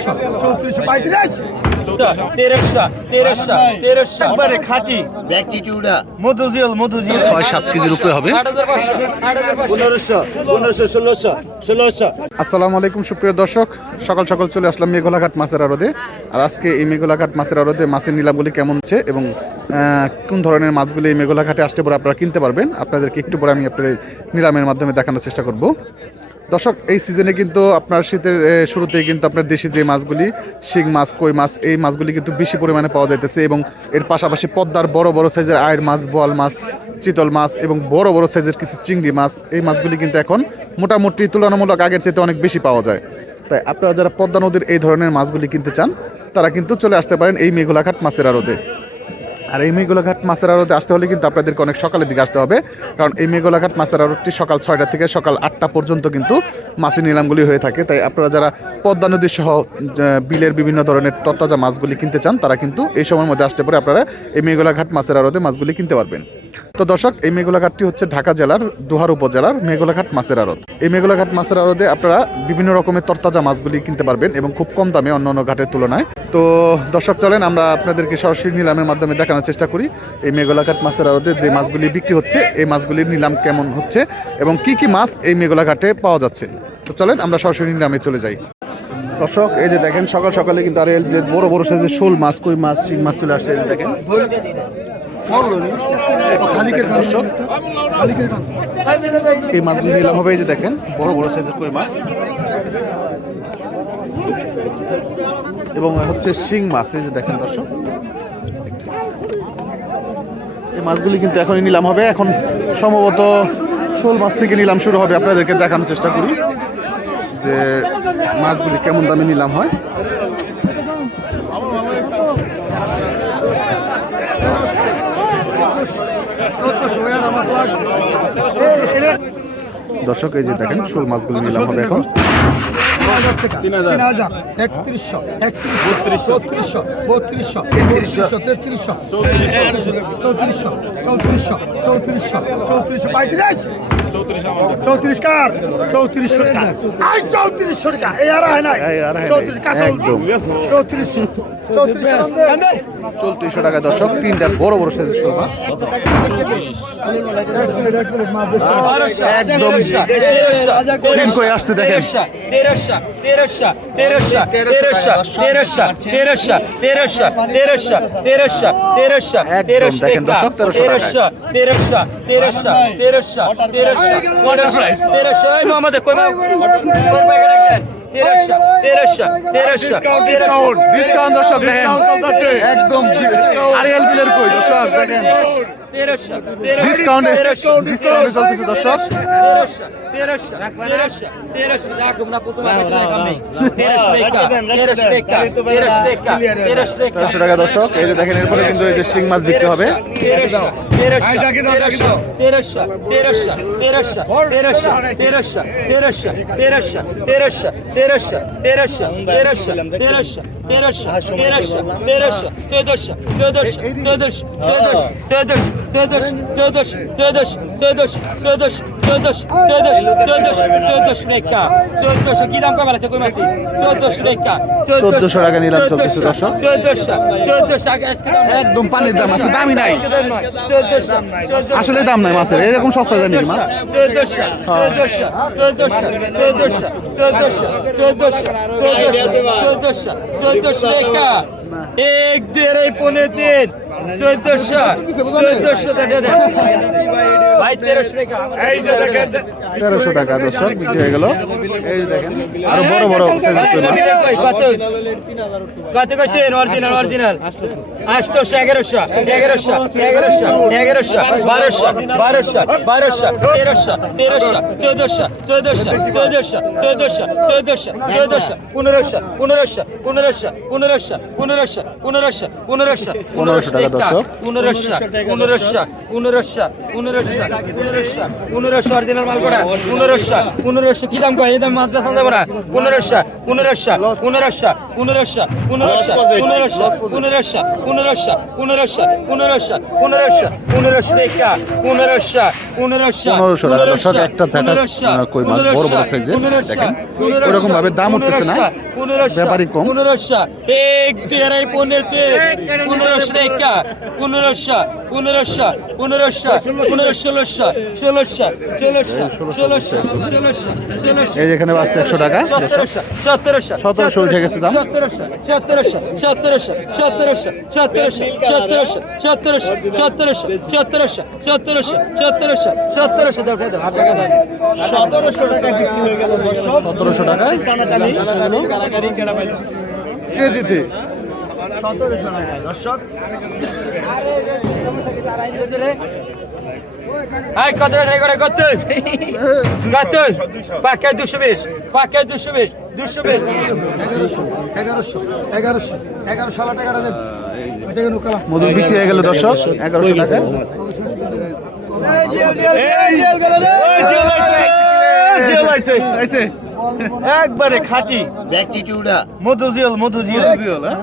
চৌত্রিশশো চৌত্রিশশো পঁয়ত্রিশ আসসালামু আলাইকুম সুপ্রিয় দর্শক। সকাল সকাল চলে আসলাম মেঘলাঘাট মাছের আড়দে আর আজকে এই মেঘলাঘাট মাছের আড়দে মাছের নিলামগুলি কেমন হচ্ছে এবং আহ, কোন ধরনের মাছগুলি এই মেঘলাঘাটে আসতে পরে আপনারা কিনতে পারবেন। আপনাদেরকে একটু পরে আমি আপনাদের নিলামের মাধ্যমে দেখানোর চেষ্টা করব। দর্শক, এই সিজনে কিন্তু আপনার শীতের শুরুতেই কিন্তু আপনার দেশি যে মাছগুলি, শিং মাছ, কই মাছ, এই মাছগুলি কিন্তু বেশি পরিমাণে পাওয়া যাইতেছে এবং এর পাশাপাশি পদ্মার বড় বড় সাইজের আয়ের মাছ, বোয়াল মাছ, চিতল মাছ এবং বড় বড় সাইজের কিছু চিংড়ি মাছ, এই মাছগুলি কিন্তু এখন মোটামুটি তুলনামূলক আগের চেয়ে অনেক বেশি পাওয়া যায়। তাই আপনারা যারা পদ্মা নদীর এই ধরনের মাছগুলি কিনতে চান, তারা কিন্তু চলে আসতে পারেন এই মেঘলাঘাট মাছের আড়তে। আর এই মেঘলাঘাট মাছের আড়তে আসতে হলে কিন্তু আপনাদেরকে অনেক সকালের দিকে আসতে হবে। কারণ এই মেঘলাঘাট মাছের আড়তটি সকাল ছয়টা থেকে সকাল আটটা পর্যন্ত কিন্তু মাছের নিলামগুলি হয়ে থাকে। তাই আপনারা যারা পদ্মা নদী সহ বিলের বিভিন্ন ধরনের তত্তাজা মাছগুলি কিনতে চান, তারা কিন্তু এই সময়ের মধ্যে আসতে পারে। আপনারা এই মেঘলাঘাট মাছের আড়তে মাছগুলি কিনতে পারবেন। তো দর্শক, এই মেঘলাঘাটটি হচ্ছে ঢাকা জেলার দুহার উপজেলার মেঘলাঘাট মাছের আড়ত। এই মেঘলাঘাট মাছের আড়তে আপনারা বিভিন্ন রকমের তরতাজা মাছগুলি কিনতে পারবেন এবং খুব কম দামে অন্য অন্য ঘাটের তুলনায়। তো দর্শক, চলেন আমরা আপনাদেরকে সরাসরি নিলামের মাধ্যমে দেখানোর চেষ্টা করি এই মেঘলাঘাট মাছের আড়তে যে মাছগুলি বিক্রি হচ্ছে এই মাছগুলির নিলাম কেমন হচ্ছে এবং কি কি মাছ এই মেঘলাঘাটে পাওয়া যাচ্ছে? তো চলেন আমরা সরাসরি নিলামে চলে যাই। দর্শক এই যে দেখেন সকাল সকালে কিন্তু আর বড় বড় সাইজের শোল মাছ কই মাছ শিং মাছ চলে আসছে দেখেন। এই মাছগুলি নিলাম হবে এই যে দেখেন বড় বড় সাইজের কই মাছ। এবং হচ্ছে শিং মাছ এই যে দেখেন দর্শক। এই মাছগুলি কিন্তু এখনই নিলাম হবে। এখন সম্ভবত শোল মাছ থেকে নিলাম শুরু হবে। আপনাদেরকে দেখানোর চেষ্টা করি যে মাছগুলি কেমন দামে নিলাম হয়। দর্শক, এই যে দেখেন, শোল মাছগুলি নিলাম হবে এখন। হাজার টাকা। তিন হাজার। একত্রিশশো একত্রিশশো চৌত্রিশশো বত্রিশশো তেত্রিশশো তেত্রিশশো চৌত্রিশশো। চৌত্রিশশো চৌত্রিশশো চৌত্রিশশো পঁয়ত্রিশ চৌত্রিশ কার? চৌত্রিশ টাকা। চৌত্রিশ। টাকা। এই আর হয় না চৌত্রিশ কাছে চৌত্রিশ। চৌত্রিশশো টাকা দর্শক তিনটা বড় বড় সাইজের শোল মাছ একদম তিন করে আসছে দেখেন তেরোশো তেরোশো তেরোশো তেরোশো তেরোশো তেরোশো তেরোশো তেরোশো তেরোশো তেরোশো একদম দেখেন দর্শক, 1300 তেরোশো তেরোশো তেরোশো তেরোশো তেরোশো পনেরোশো তেরোশো এই আমাদের কই তেরোশো তেরোশো ডিসকাউন্ট দর্শক দেখেন। একদম আরিয়াল বিলের কই? দর্শক দেখেন। ডিসকাউন্টে ডিসকাউন্টে চলতেছে দর্শক তেরোশো টাকা দর্শক এই যে দেখেন এরপরে কিন্তু এই যে শিং মাছ বিক্রি হবে তেরো তেরো তেরোশো তেরোশো তেরোশো তেরোশো তেরোশো তেরোশো তেরোশো তেরোশো তেরোশো তেরোশো তেরোশো তেরোশো তেরোশো তেরোশো তেরোশো তেরোশো চৌদশ চৌদশ চৌদশ চৌদশ চৌদশ চোদ্দশো চোদ্দশো চোদ্দশো চোদ্দশো চোদ্দশো চোদ্দশো চোদ্দশো চোদ্দশো চোদ্দশো চোদ্দশো চোদ্দশো চোদ্দশো চোদ্দশো রেখা চোদ্দশো কি দাম কমালে কই মাসি চোদ্দশো রেখা 1400 টাকা নিলাম চলতেছে দর্শক। চোদ্দশো চোদ্দশো। একদম পানির দাম আছে দামই নাই চোদ্দশো চোদ্দশো আসলে দাম নাই মাছের এরকম সস্তা জানি মাছ চোদ্দশো চোদ্দশো চোদ্দশো চোদ্দশো চোদ্দশো চোদ্দশো চোদ্দশো চোদ্দশো চোদ্দশো রেখা এক দেড় পনেরো তিন চোদ্দশো চোদ্দশো টাকা দেন তেরোশো টাকা দর্শক বিক্রি হয়ে গেল এই দেখেন আরও বড় বড় কত কইছেন অরিজিনাল অরিজিনাল আটশোশো এগারোশো এগারোশো এগারোশো এগারোশো বারোশো বারোশো বারোশো তেরোশো তেরোশো চোদ্দশো চোদ্দশো চোদ্দশো চোদ্দশো চোদ্দশো চোদ্দশো পনেরোশো পনেরোশো পনেরোশো পনেরোশো পনেরোশো পনেরোশো পনেরোশো পনেরোশো টাকা দর্শক। পনেরোশো পনেরোশো পনেরোশো পনেরোশো পনেরোশো পনেরোশো অরিজিনাল মাল করা পনেরোশো পনেরোশো কি দাম কয় এই দাম মাছ বেচা যাবে না পনেরোশো পনেরোশো পনেরোশো পনেরোশো পনেরোশো পনেরোশো পনেরোশো পনেরোশো পনেরোশো পনেরোশো পনেরোশো পনেরোশো দেখা পনেরোশো পনেরোশো 1500 টাকা দর্শক, একটা জায়গা, আহ, কই মাছ বড় বড় সাইজের, দেখেন। ওরকম ভাবে দাম উঠতেছে না। ব্যাপারই কম। পনেরোশো এক তেরাই পনেরোতে পনেরোশো টাকা পনেরোশো পনেরোশো পনেরোশো পনেরো এই যেখানে বাড়ছে একশো টাকা সতেরোশো উঠে গেছে দাম সতেরোশো টাকায় কেজিতে সতেরোশো টাকা দর্শক আই কত রেডি করে কত কত পাকে 220 পাকে 220 220 1100 1100 1100 টাকা দেন। এটা কেন কালা মধু বিক্রি হয়ে গেল দর্শক। 1100 টাকা। এই জেল জেল গেল এই জেল আইছে আইছে। একবারে খাঁটি। ব্যাকটিটিউডা মধু জেল মধু জেল। জেল হ্যাঁ।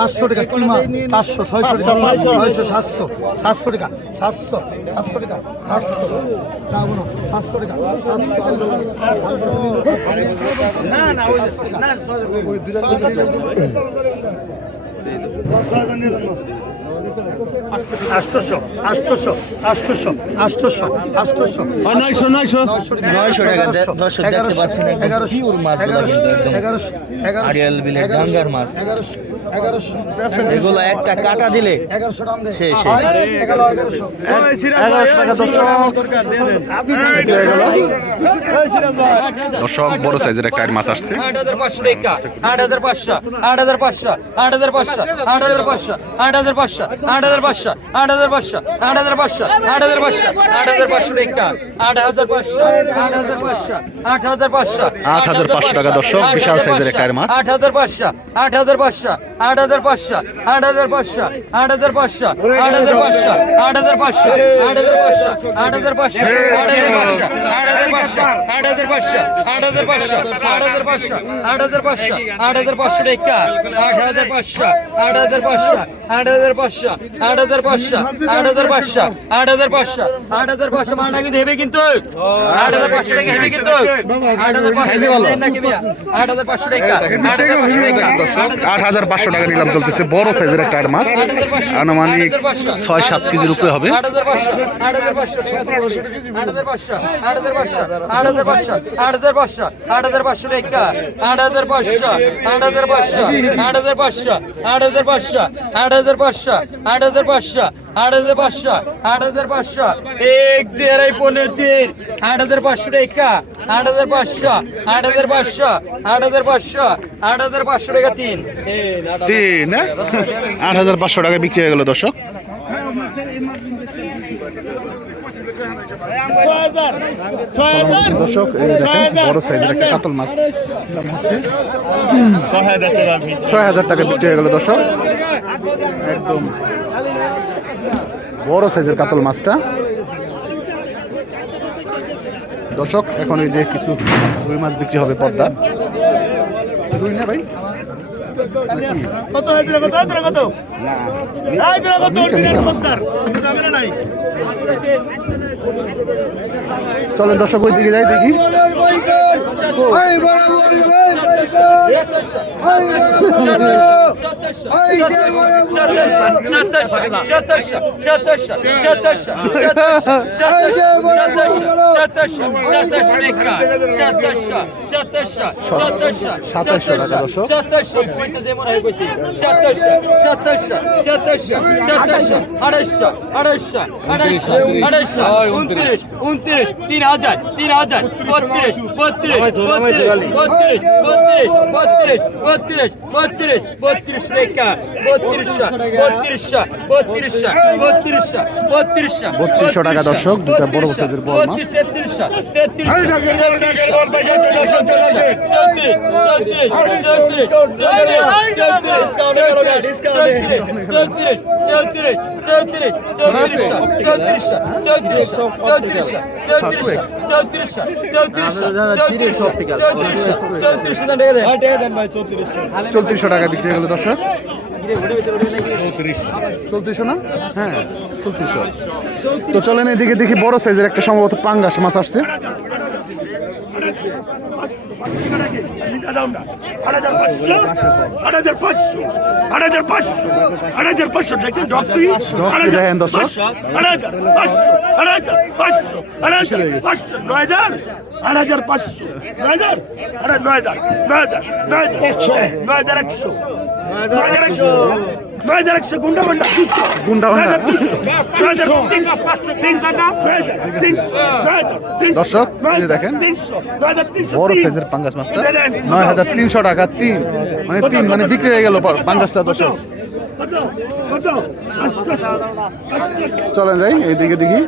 পাঁচশো টাকা কিমা? পাঁচশো ছয়শো টাকা ছয়শো। সাতশো। সাতশো টাকা সাতশো সাতশো টাকা সাতশো। না বলো সাতশো টাকা সাতশো। হাজার না আষ্টশো আষ্টশো আষ্টশো আষ্টশো আষ্টশো। নয়শো নয়শো। নয়শো টাকা দর্শক দেখতে পাচ্ছেন একদম পিওর মাছগুলো কিন্তু একদম এগারোশো এগারোশো আড়িয়াল বিলের গাঙ্গার মাছ। এগারোশো এগারোশো। এগুলো একটা কাটা দিলে এগারোশো টাকা টাকা দর্শক। বড় সাইজের একটা মাছ আসছে। আট হাজার পাঁচশো আট হাজার পাঁচশো আট হাজার পাঁচশো আট হাজার পাঁচশো আট হাজার পাঁচশো আট হাজার পাঁচশো আট হাজার পাঁচশো। আট হাজার পাঁচশো আট হাজার পাঁচশো আট হাজার পাঁচশো আট হাজার পাঁচশো টাকা আট হাজার পাঁচশো আট হাজার পাঁচশো আট হাজার পাঁচশো 8,500 টাকা দর্শক, বিশাল সাইজের একটা মাছ। আট হাজার পাঁচশো আট হাজার পাঁচশো আট হাজার পাঁচশো আট হাজার পাঁচশো আট হাজার পাঁচশো আট হাজার পাঁচশো আট হাজার পাঁচশো আট হাজার পাঁচশো আট হাজার পাঁচশো আট হাজার পাঁচশো আট হাজার পাঁচশো আট হাজার পাঁচশো আট হাজার পাঁচশো আট হাজার পাঁচশো আট হাজার পাঁচশো টাকা আট হাজার পাঁচশো আট হাজার পাঁচশো আট হাজার পাঁচশো আট হাজার পাঁচশো আট হাজার পাঁচশো আট হাজার পাঁচশো আট হাজার পাঁচশো মানা কিন্তু হেবে কিন্তু আট হাজার পাঁচশো টাকা হেবে কিন্তু আট হাজার পাঁচশো টাকা নাকি? আট হাজার পাঁচশো টাকা আট হাজার পাঁচশো টাকা আট হাজার পাঁচশো নিলাম চলতেছে বড় সাইজের একটা মাছ আনুমানিক ছয় সাত কেজির উপরে হবে আট হাজার পাঁচশো আট হাজার পাঁচশো আট হাজার পাঁচশো আট হাজার পাঁচশো আট হাজার পাঁচশো আট হাজার পাঁচশো আট হাজার পাঁচশো আট হাজার পাঁচশো আট হাজার পাঁচশো আট হাজার পাঁচশো আট হাজার পাঁচশো আট হাজার পাঁচশো আট হাজার পাঁচশো আট হাজার পাঁচশো, আট হাজার পাঁচশো। এক পনেরো, তিন। আট হাজার পাঁচশো টাকা। আট হাজার পাঁচশো, আট হাজার পাঁচশো, আট হাজার পাঁচশো, আট হাজার পাঁচশো টাকা তিন। তিন হ্যাঁ? আট হাজার পাঁচশো টাকা বিক্রি হয়ে গেল, দর্শক। দর্শক এই দেখেন বড় সাইজের একটা কাতল মাছ। দাম হচ্ছে ছয় হাজার টাকা বিক্রি হয়ে গেল দর্শক। একদম বড় সাইজের কাতল মাছটা। দর্শক এখন এই যে কিছু রুই মাছ বিক্রি হবে পদ্মার রুই না ভাই? কত কত কত? চলেন দর্শক ওই দিকে যাই দেখি। তিন হাজার তিন হাজার বত্রিশ বত্রিশ বত্রিশ বত্রিশ বত্রিশ বত্রিশ বত্রিশ বত্রিশ রেখা বত্রিশশো বত্রিশশো বত্রিশশো বত্রিশশো বত্রিশশো বত্রিশশো টাকা দর্শক দুটা বড় সাইজের বল মাছ তেত্রিশশো তেত্রিশশো চৌত্রিশ চৌত্রিশ চৌত্রিশ চৌত্রিশ চৌত্রিশ চৌত্রিশ চৌত্রিশ চৌত্রিশশো টাকা বিক্রি গেল, দর্শক। চৌত্রিশশো না? হ্যাঁ চৌত্রিশশো। তো চলেন এদিকে দেখি বড় সাইজের একটা সম্ভবত পাঙ্গাস মাছ আসছে। আট হাজার পাঁচশো আট হাজার পাঁচশো আট হাজার পাঁচশো দেখেন ডক্তি ডক্তি দেখেন দর্শক। আট হাজার পাঁচশো আট হাজার পাঁচশো আট হাজার পাঁচশো হাজার আট হাজার পাঁচশো নয় হাজার আট হাজার হাজার হাজার হাজার একশো নয় হাজার একশো নয় হাজার একশো গুন্ডা বান্ডা দুশো গুন্ডা বান্ডা। দর্শক, এই দেখেন। বড় সাইজের পাঙ্গাস মাছটা। নয় হাজার তিনশো টাকা তিন। মানে তিন মানে বিক্রি হয়ে গেল পাঙ্গাসটা দর্শক। চলেন যাই এইদিকে দেখি।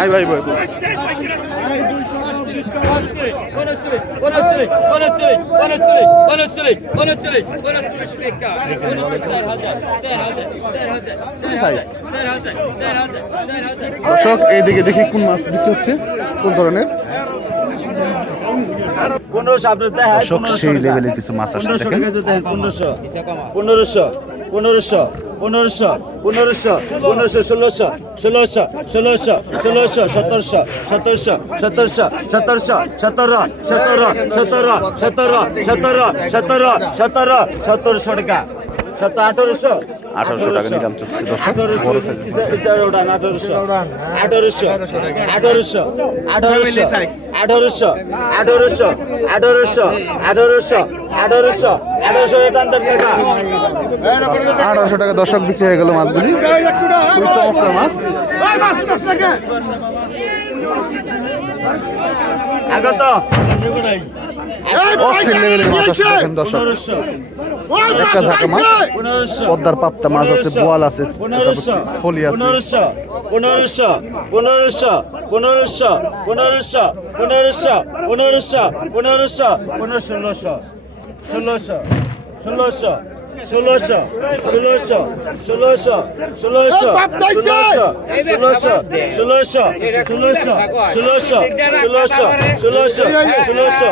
আই ভাই ভাই দর্শক, এইদিকে দেখি কোন মাছ বিক্রি হচ্ছে, কোন ধরনের? সেই লেভেলের কিছু মাছ আসছে পনেরোশো পনেরোশো পনেরোশো। পনেরোশো পনেরোশো পনেরোশো, ষোলোশো ষোলোশো ষোলোশো ষোলোশো, সতেরোশো সতেরোশো সতেরোশো সতেরোশো, সতেরো সতেরো সতেরো সতেরো সতেরো সতেরো সতেরো সতেরোশো টাকা। আঠারোশো। আঠারোশো টাকা নিলাম চলছে দর্শক। বড় সাইজের আঠারোশো আঠারোশো। আঠারোশো। আঠারোশো আঠারোশো। আঠারোশো। আঠারোশো। আঠারোশো। আঠারোশো। টাকা আঠারোশো টাকা দর্শক বিক্রি হয়ে গেল মাছগুলি। চমৎকার মাছ। আগত। অস্থির লেভেলের মাছ আছে দেখেন দর্শক। একটা ঝাঁকা মাছ পনেরোশো পদ্মার পাপ্তা মাছ আছে বোয়াল আছে পনেরোশো ফলি আছে পনেরোশো পনেরোশো পনেরোশো পনেরোশো পনেরোশো পনেরোশো পনেরোশো পনেরোশো পনেরো ষোলোশো ষোলোশো ষোলোশো ষোলোশো ষোলোশো ষোলোশো ষোলোশো ষোলোশো ষোলোশো ষোলোশো ষোলোশো ষোলোশো ষোলোশো ষোলোশো ষোলোশো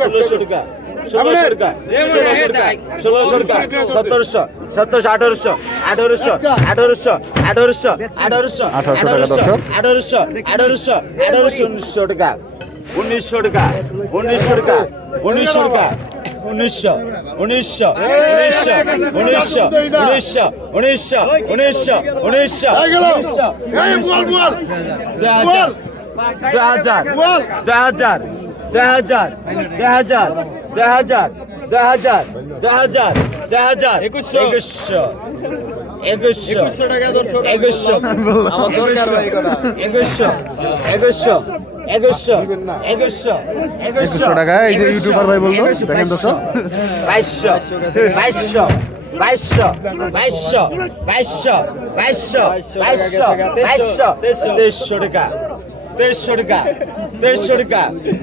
ষোলোশো টাকা ষোলোশো টাকা ষোলোশো টাকা ষোলোশো টাকা সতেরোশো। সতেরোশো আঠারোশো। আঠারোশো। আঠারোশো। আঠারোশো। আঠারোশো। আঠারোশো। আঠারোশো। আঠারোশো। আঠারোশো। উনিশশো টাকা। উনিশশো টাকা। উনিশশো টাকা। উনিশশো টাকা। উনিশশো। উনিশশো। উনিশশো। উনিশশো। উনিশশো। উনিশশো। উনিশশো। উনিশশো। উনিশশো। দুই হাজার। দুই হাজার। দুই হাজার। দুই হাজার দুই হাজার দুই হাজার দুই হাজার দুই হাজার একুশশো একুশশো একুশশো একুশশো। আমার দরকার একুশশো। একুশশো। একুশশো। একুশশো। একুশশো। টাকা এই যে ইউটিউবার ভাই বলল দেখেন দর্শক। বাইশশো। বাইশশো। বাইশশো। বাইশশো। বাইশশো। বাইশশো। বাইশশো। বাইশশো। তেইশশো টাকা। তেইশশো টাকা তেইশশো টাকা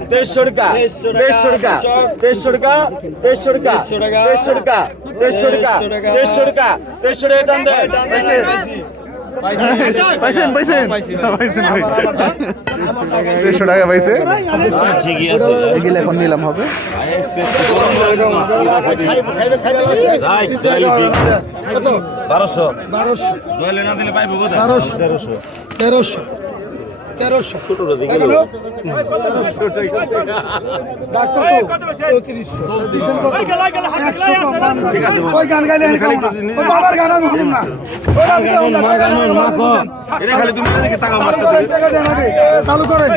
তেইশশো টাকা তেইশশো টাকা তেইশশো টাকা তেইশশো টাকা তেইশশো টাকা তেইশশো টাকা তেইশশো টাকা তেইশশো টাকা টান দেন পাইছেন পাইছেন পাইছেন ভাই দেড়শো টাকা পাইছে এগুলো এখন নিলাম হবে বারোশো বারোশো তেরোশো তেরোশো ওই গান গাইলে বাবার গান আমি শুনুন না চালু করেন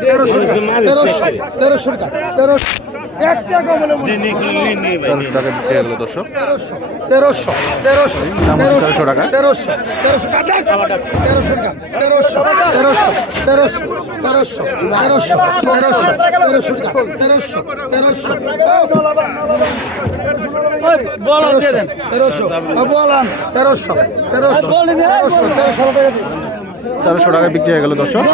তেরোশো টাকা টাকা তেরোশো তেরোশো টাকা হয়ে গেল দর্শক তেরোশো তেরোশো তেরোশো টাকা। তেরোশো তেরোশো কাটা তেরোশো টাকা তেরোশো তেরোশো তেরোশো তেরোশো তেরোশো তেরোশো তেরোশো টাকা তেরোশো তেরোশো তেরোশো তেরোশো তেরোশো তেরোশো টাকা তেরোশো টাকা বিক্রি হয়ে গেল দর্শক।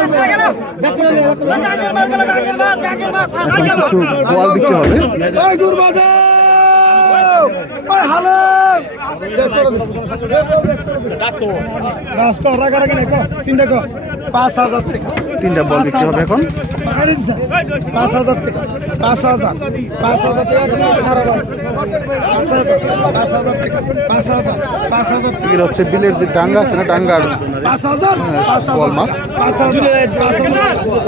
কিছু গোয়াল বিক্রি হবে। চিন্তা দুর্বাদে পাঁচ হাজার টাকা। তিনটা বল বিক্রি হবে এখন? পাঁচ হাজার টাকা। পাঁচ হাজার। পাঁচ হাজার টাকা হচ্ছে বিলের যে ডাঙ্গা আছে না ডাঙ্গার হ্যাঁ, পাঁচ হাজার। পাঁচ হাজার। পাঁচ হাজার।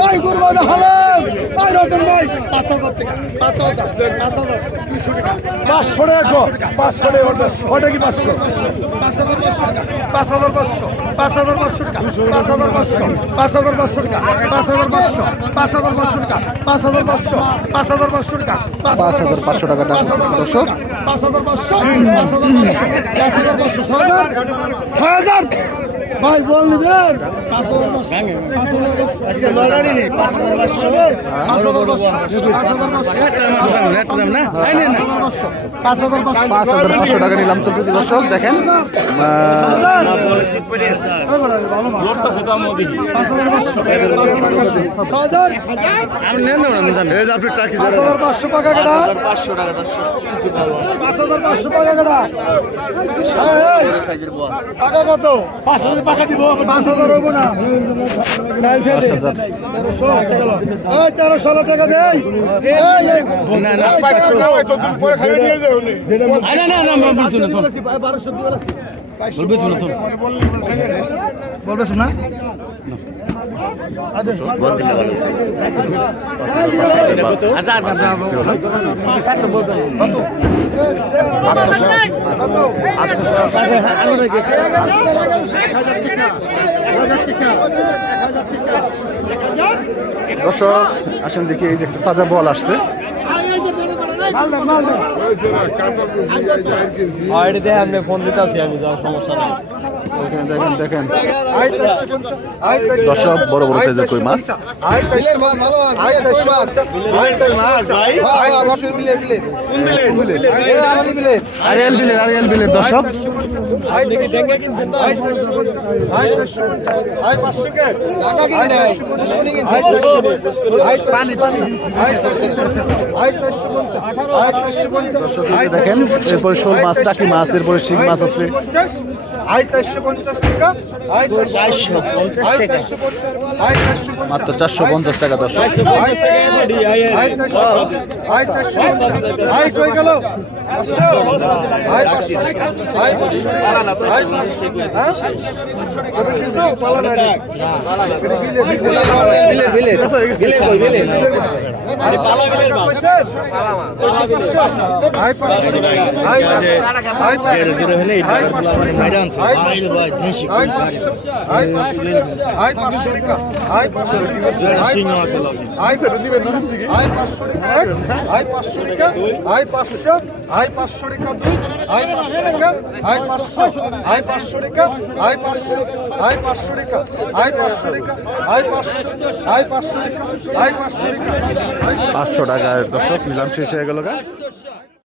পাঁচ হাজার ভাই রতন ভাই পাঁচ হাজার টাকা পাঁচ হাজার পাঁচ হাজার দুইশো টাকা পাঁচশো টাকা পাঁচশো টাকা ওটা কি পাঁচশো পাঁচ হাজার পাঁচশো টাকা পাঁচ হাজার পাঁচশো পাঁচ হাজার পাঁচশো টাকা পাঁচ হাজার পাঁচশো পাঁচ হাজার পাঁচশো টাকা পাঁচ হাজার পাঁচশো পাঁচ হাজার পাঁচশো টাকা পাঁচ হাজার পাঁচশো পাঁচ হাজার পাঁচশো টাকা পাঁচ হাজার পাঁচশো টাকা পাঁচ হাজার দর্শক পাঁচ হাজার পাঁচশো পাঁচ হাজার পাঁচশো পাঁচ হাজার পাঁচশো ছয় হাজার ছয় হাজার ভাই বল নেবেন পাঁচ হাজার পাঁচশো টাকা নিলাম চলতেছি দর্শক দেখেন পাঁচশো টাকা কেটা পাঁচশো টাকা পাঁচ হাজার পাঁচশো টাকা পাঁচ হাজার পাকা দিব পাঁচ হাজার হব না। তেরো ষোলো টাকা দেয় বলবে শোনা। আচ্ছা, দর্শক, আসেন দেখি এই যে একটা তাজা বল আসছে। আমি ফোন দিতে আছি আমি যাওয়ার সমস্যা নাই। দেখেন দেখেন দেখেন। দর্শক বড় বড় সাইজের কই মাছ? আরিয়াল বিলের আরিয়াল বিলের দর্শক দর্শক এই যে দেখেন এরপরে শোল মাছ টাকি মাছ? এরপরে শিং মাছ আছে। মাত্র চারশো পঞ্চাশ টাকা দশ আয় চারশো আয় কই গেল। আই পাঁচশো আই পাঁচশো আই পাঁচশো আই আয় পাঁচশো রেখা দুই আয় পাঁচশো রেখা আয় পাঁচশো আয় পাঁচশো রেখা আয় পাঁচশো আয় পাঁচশো রেখা আয় পাঁচশো রেখা আয় পাঁচশো আয় পাঁচশো রেখা আয় পাঁচশো রেখা পাঁচশো টাকা দর্শক নিলাম শেষ হয়ে গেল গা।